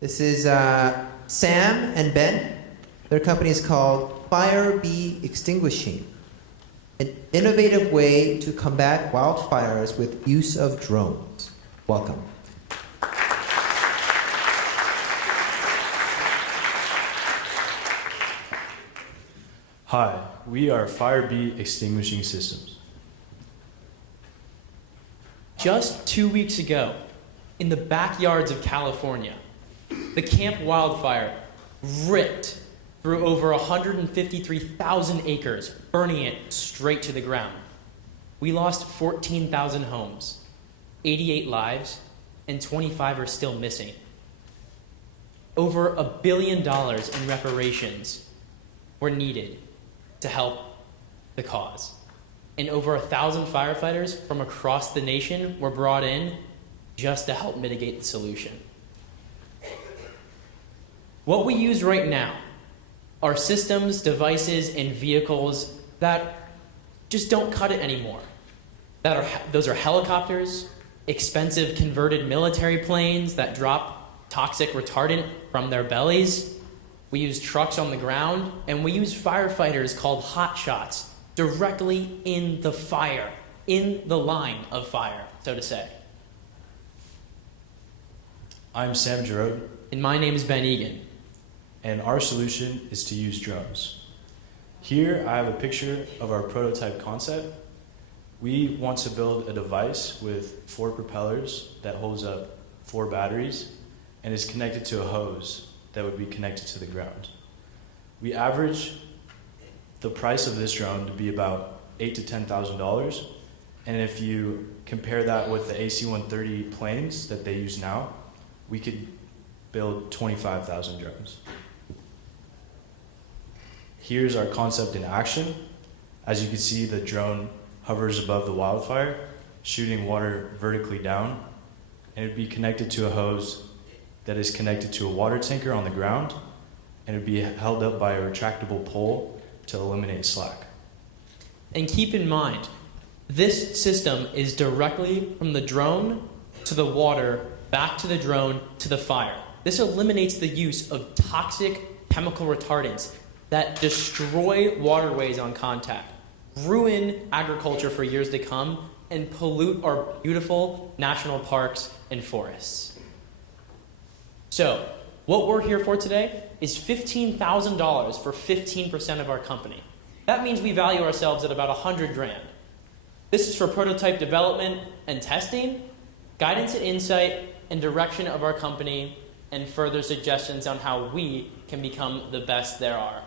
This is Sam and Ben. Their company is called Fire Bee Extinguishing, an innovative way to combat wildfires with use of drones. Welcome. Hi, we are Fire Bee Extinguishing Systems. Just 2 weeks ago, in the backyards of California, the Camp Wildfire ripped through over 153,000 acres, burning it straight to the ground. We lost 14,000 homes, 88 lives, and 25 are still missing. Over $1 billion in reparations were needed to help the cause. And over 1,000 firefighters from across the nation were brought in just to help mitigate the solution. What we use right now are systems, devices, and vehicles that just don't cut it anymore. Those are helicopters, expensive converted military planes that drop toxic retardant from their bellies. We use trucks on the ground, and we use firefighters called hotshots directly in the fire, in the line of fire, so to say. I'm Sam Giroud, And my name is Ben Egan. and our solution is to use drones. Here I have a picture of our prototype concept. We want to build a device with 4 propellers that holds up 4 batteries and is connected to a hose that would be connected to the ground. We average the price of this drone to be about $8,000 to $10,000, and if you compare that with the AC-130 planes that they use now, we could build 25,000 drones. Here's our concept in action. As you can see, the drone hovers above the wildfire, shooting water vertically down, and it would be connected to a hose that is connected to a water tanker on the ground, and it would be held up by a retractable pole to eliminate slack. And keep in mind, this system is directly from the drone to the water, back to the drone to the fire. This eliminates the use of toxic chemical retardants that destroy waterways on contact, ruin agriculture for years to come, and pollute our beautiful national parks and forests. So, what we're here for today is $15,000 for 15% of our company. That means we value ourselves at about $100,000. This is for prototype development and testing, guidance and insight, and direction of our company, and further suggestions on how we can become the best there are.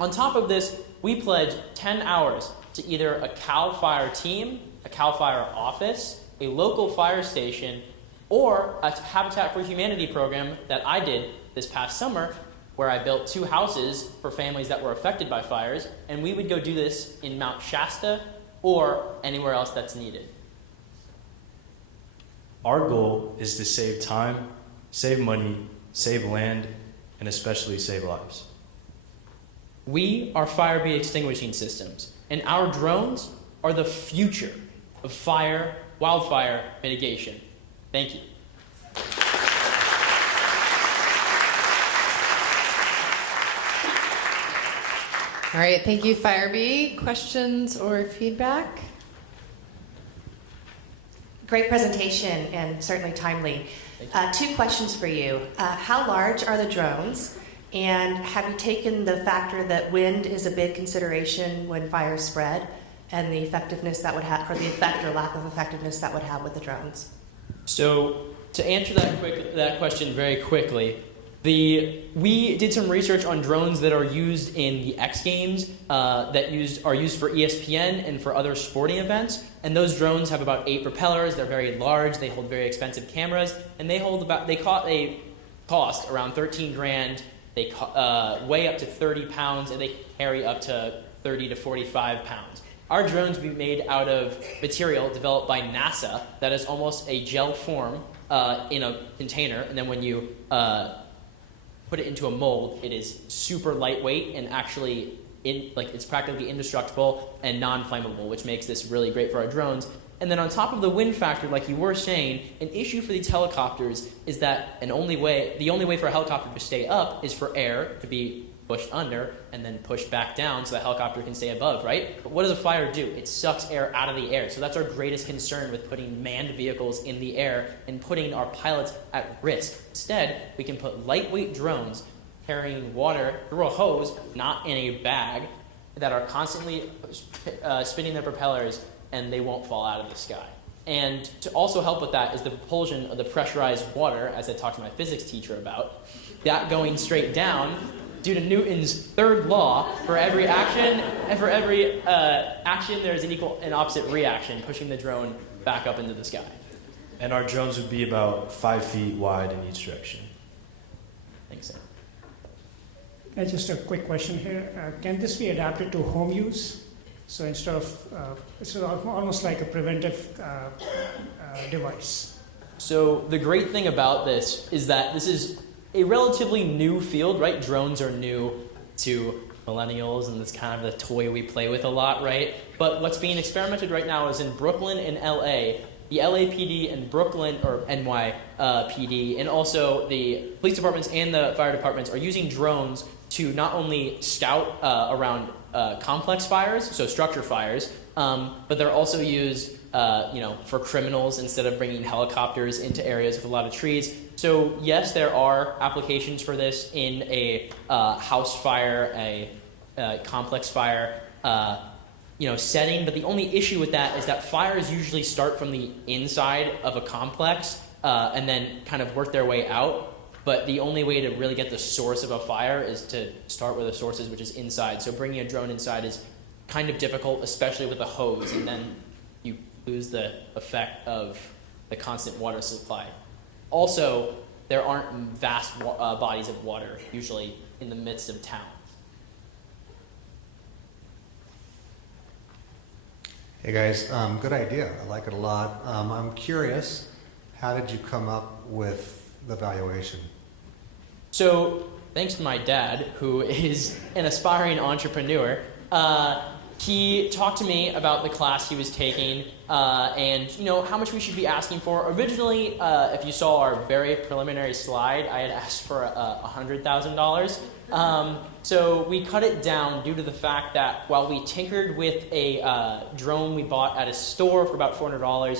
On top of this, we pledge 10 hours to either a CAL FIRE team, a CAL FIRE office, a local fire station, or a Habitat for Humanity program that I did this past summer, where I built 2 houses for families that were affected by fires, and we would go do this in Mount Shasta or anywhere else that's needed. Our goal is to save time, save money, save land, and especially save lives. We are Fire Bee Extinguishing Systems, and our drones are the future of wildfire mitigation. Thank you. All right, thank you, Firebee. Questions or feedback? Great presentation and certainly timely. 2 questions for you. How large are the drones? And have you taken the factor that wind is a big consideration when fires spread and the effectiveness that would have, or the effect or lack of effectiveness that would have with the drones? So to answer that question very quickly, we did some research on drones that are used in the X Games that are used for ESPN and for other sporting events. And those drones have about 8 propellers. They're very large. They hold very expensive cameras, and they cost around $13,000. They weigh up to 30 pounds, and they carry up to 30 to 45 pounds. Our drones be made out of material developed by NASA that is almost a gel form in a container, and then when you put it into a mold, it is super lightweight and actually it's practically indestructible and non-flammable, which makes this really great for our drones. And then on top of the wind factor, like you were saying, an issue for these helicopters is that the only way for a helicopter to stay up is for air to be pushed under and then pushed back down so the helicopter can stay above, right? But what does a fire do? It sucks air out of the air. So that's our greatest concern with putting manned vehicles in the air and putting our pilots at risk. Instead, we can put lightweight drones carrying water through a hose, not in a bag, that are constantly spinning their propellers, and they won't fall out of the sky. And to also help with that is the propulsion of the pressurized water, as I talked to my physics teacher about, that going straight down due to Newton's third law. For every action, there is an equal and opposite reaction, pushing the drone back up into the sky. And our drones would be about 5 feet wide in each direction. Thanks, Sam. Just a quick question here. Can this be adapted to home use? So instead of, it's almost like a preventive device. So the great thing about this is that this is a relatively new field, right? Drones are new to millennials, and it's kind of the toy we play with a lot, right? But what's being experimented right now is in Brooklyn and LA. The LAPD and Brooklyn, or NYPD, and also the police departments and the fire departments are using drones to not only scout around complex fires, so structure fires, but they're also used for criminals instead of bringing helicopters into areas with a lot of trees. So yes, there are applications for this in a house fire, a complex fire setting, but the only issue with that is that fires usually start from the inside of a complex and then kind of work their way out. But the only way to really get the source of a fire is to start where the source is, which is inside. So bringing a drone inside is kind of difficult, especially with a hose, and then you lose the effect of the constant water supply. Also, there aren't vast bodies of water usually in the midst of towns. Hey guys, good idea. I like it a lot. I'm curious, how did you come up with the valuation? So, thanks to my dad, who is an aspiring entrepreneur, he talked to me about the class he was taking and how much we should be asking for. Originally, if you saw our very preliminary slide, I had asked for $100,000. So we cut it down due to the fact that while we tinkered with a drone we bought at a store for about $400,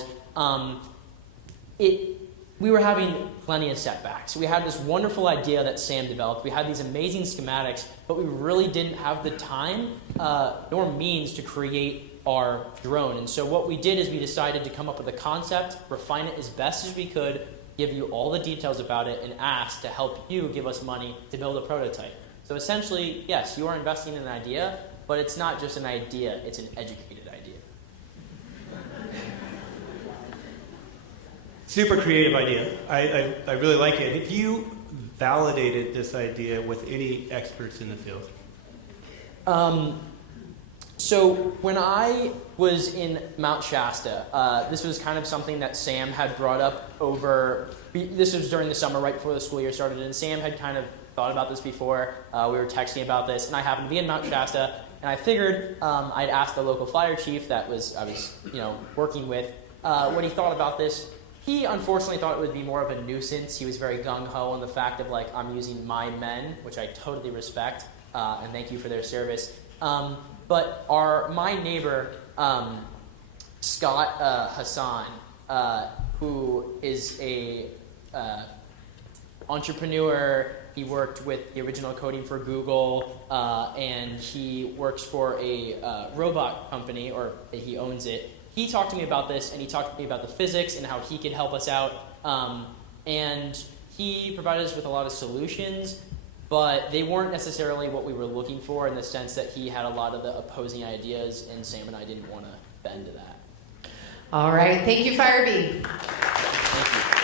we were having plenty of setbacks. We had this wonderful idea that Sam developed. We had these amazing schematics, but we really didn't have the time nor means to create our drone. And so what we did is we decided to come up with a concept, refine it as best as we could, give you all the details about it, and ask to help you give us money to build a prototype. So essentially, yes, you are investing in an idea, but it's not just an idea, it's an educated idea. Super creative idea. I really like it. Have you validated this idea with any experts in the field? So when I was in Mount Shasta, this was kind of something that Sam had brought up this was during the summer, right before the school year started, and Sam had kind of thought about this before. We were texting about this, and I happened to be in Mount Shasta, and I figured I'd ask the local fire chief I was working with what he thought about this. He unfortunately thought it would be more of a nuisance. He was very gung-ho on the fact of I'm using my men, which I totally respect, and thank you for their service. But my neighbor, Scott Hassan, who is a entrepreneur, he worked with the original coding for Google, and he works for a robot company, or he owns it. He talked to me about this, and he talked to me about the physics and how he could help us out. And he provided us with a lot of solutions, but they weren't necessarily what we were looking for in the sense that he had a lot of the opposing ideas, and Sam and I didn't want to bend to that. All right. Thank you, Firebee. Thank you.